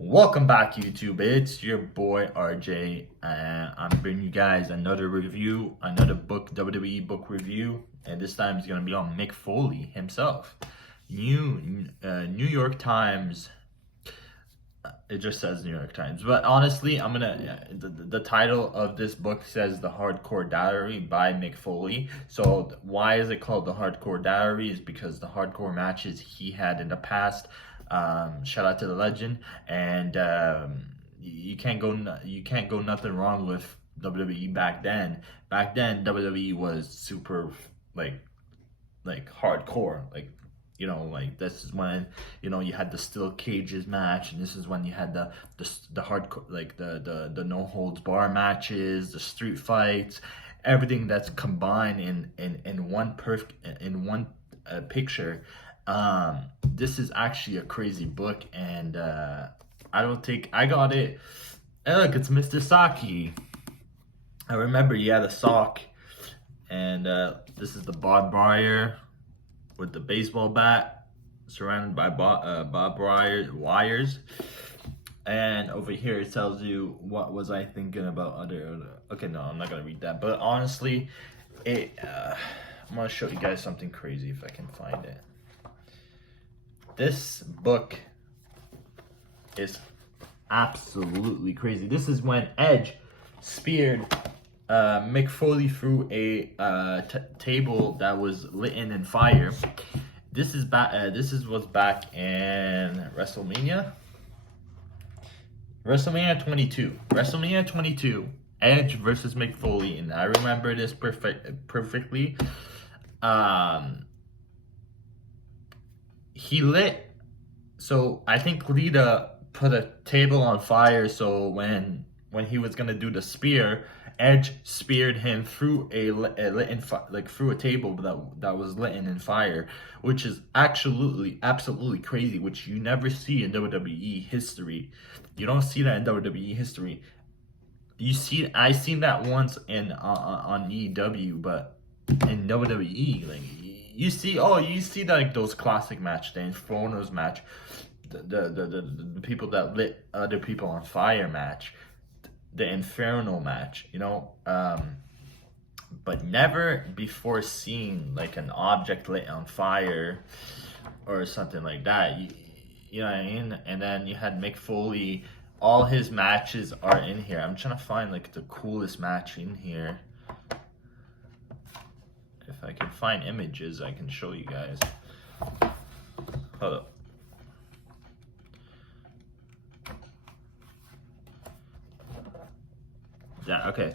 Welcome back, YouTube. It's your boy RJ, and I'm bringing you guys another review, another WWE book review, and this time it's gonna be on Mick Foley himself. New York Times. It just says New York Times, but honestly, the title of this book says The Hardcore Diary by Mick Foley. So why is it called The Hardcore Diary? Is because the hardcore matches he had in the past. Shout out to the legend, and you can't go nothing wrong with WWE back then. Back then, WWE was super like hardcore, like this is when you had the steel cages match, and this is when you had the hardcore, like the no holds bar matches, the street fights, everything that's combined in one picture. This is actually a crazy book, and I got it. Hey, look, it's Mr. Saki. I remember he had a sock, and this is the barbed wire with the baseball bat surrounded by barbed wires. And over here it tells you what was I thinking about other. Okay, no, I'm not gonna read that. But honestly, I'm gonna show you guys something crazy if I can find it. This book is absolutely crazy. This is when Edge speared Mick Foley through a table that was lit in fire. This is was back in WrestleMania 22. Edge versus Mick Foley, and I remember this perfectly. He lit. So I think Lita put a table on fire. So when he was gonna do the spear, Edge speared him through through a table that was lit in fire, which is absolutely crazy, which you never see in WWE history. You don't see that in WWE history. I seen that once on EW, but in WWE, like you see like those classic match, the Inferno's match, the people that lit other people on fire match, the Inferno match, but never before seen like an object lit on fire or something like that. You know what I mean? And then you had Mick Foley. All his matches are in here. I'm trying to find like the coolest match in here. If I can find images, I can show you guys. Hold up. Yeah, okay.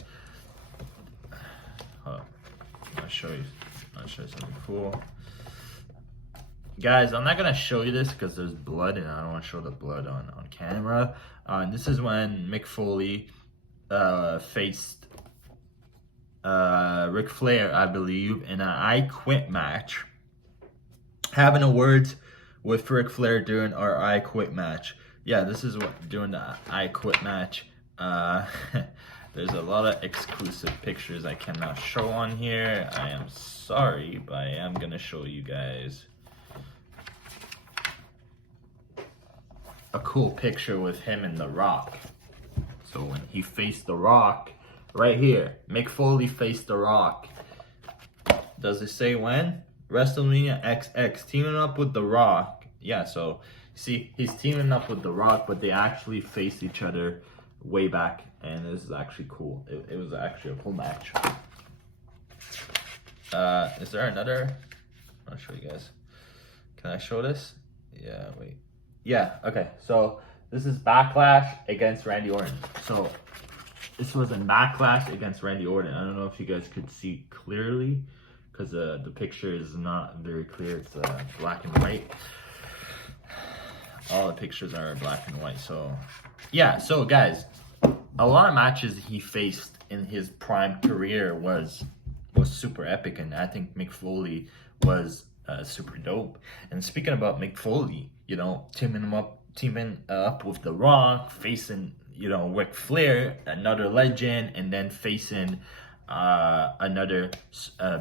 Hold up. I'll show you something cool. Guys, I'm not gonna show you this because there's blood, and I don't want to show the blood on camera. This is when Mick Foley faced Ric Flair, I believe, in an I Quit match. Having a words with Ric Flair during our I Quit match. Yeah, this is what during the I Quit match. There's a lot of exclusive pictures I cannot show on here. I am sorry, but I am gonna show you guys a cool picture with him and The Rock. So when he faced The Rock, right here, Mick Foley faced The Rock. Does it say when? WrestleMania XX, teaming up with The Rock. Yeah, so see, he's teaming up with The Rock, but they actually faced each other way back, and this is actually cool. It was actually a cool match. Is there another? I'll show you guys. Can I show this? Yeah, wait. Yeah, okay. So this is Backlash against Randy Orton. So this was a Backlash against Randy Orton. I don't know if you guys could see clearly because the picture is not very clear. It's black and white. All the pictures are black and white. So yeah, so guys, a lot of matches he faced in his prime career was super epic, and I think Mick Foley was super dope. And speaking about Mick Foley, teaming up with The Rock, facing Ric Flair, another legend, and then facing another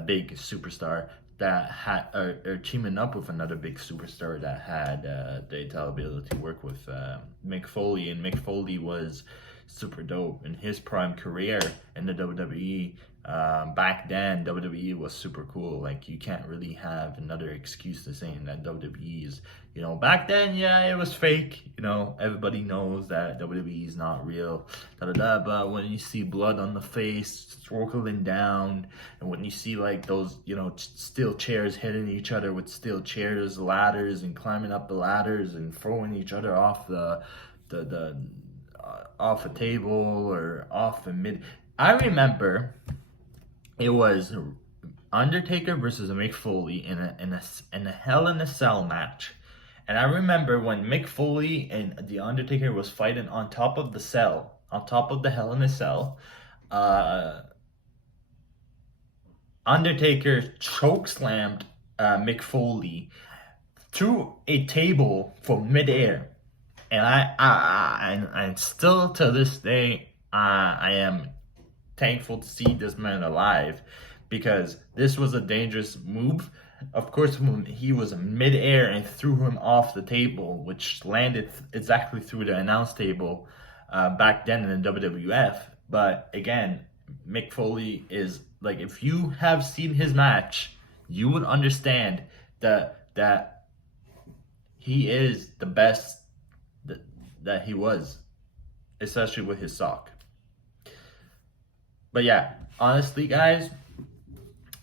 big superstar, that had or teaming up with another big superstar that had the ability to work with Mick Foley, and Mick Foley was super dope in his prime career in the WWE. Back then, WWE was super cool. Like, you can't really have another excuse to saying that WWE is, back then, yeah, it was fake. Everybody knows that WWE is not real, but when you see blood on the face trickling down, and when you see like those, steel chairs hitting each other with steel chairs, ladders, and climbing up the ladders and throwing each other off the off a table or off a mid. I remember it was Undertaker versus Mick Foley in a Hell in a Cell match. And I remember when Mick Foley and the Undertaker was fighting on top of the cell, on top of the Hell in a Cell. Undertaker chokeslammed Mick Foley through a table from midair. And I still to this day, I am thankful to see this man alive, because this was a dangerous move. Of course, when he was midair and threw him off the table, which landed exactly through the announce table back then in the WWF. But again, Mick Foley is, like, if you have seen his match, you would understand that he is the best that he was, especially with his sock. But yeah, honestly, guys,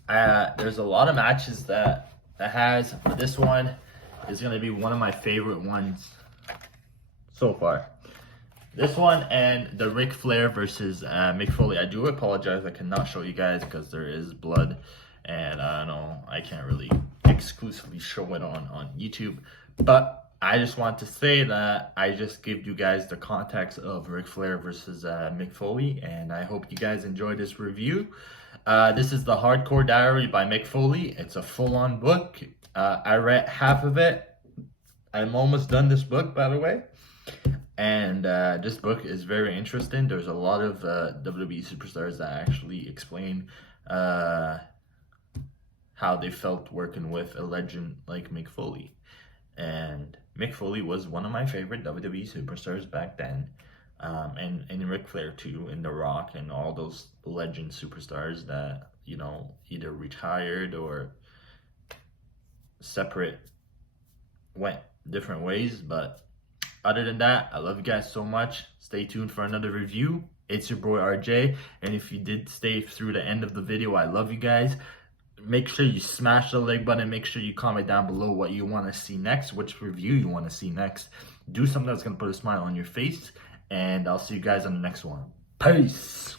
there's a lot of matches that has, but this one is going to be one of my favorite ones so far. This one and the Ric Flair versus Mick Foley. I do apologize, I cannot show you guys because there is blood, and I can't really exclusively show it on YouTube. But I just want to say that I just give you guys the context of Ric Flair versus Mick Foley, and I hope you guys enjoyed this review. This is the Hardcore Diary by Mick Foley. It's a full-on book. I read half of it. I'm almost done this book, by the way. And this book is very interesting. There's a lot of WWE superstars that actually explain how they felt working with a legend like Mick Foley. And Mick Foley was one of my favorite WWE superstars back then. And Ric Flair too, and The Rock, and all those legend superstars that, either retired or went different ways. But other than that, I love you guys so much. Stay tuned for another review. It's your boy RJ, and if you did stay through the end of the video, I love you guys. Make sure you smash the like button. Make sure you comment down below what you want to see next, which review you want to see next. Do something that's going to put a smile on your face, and I'll see you guys on the next one. Peace!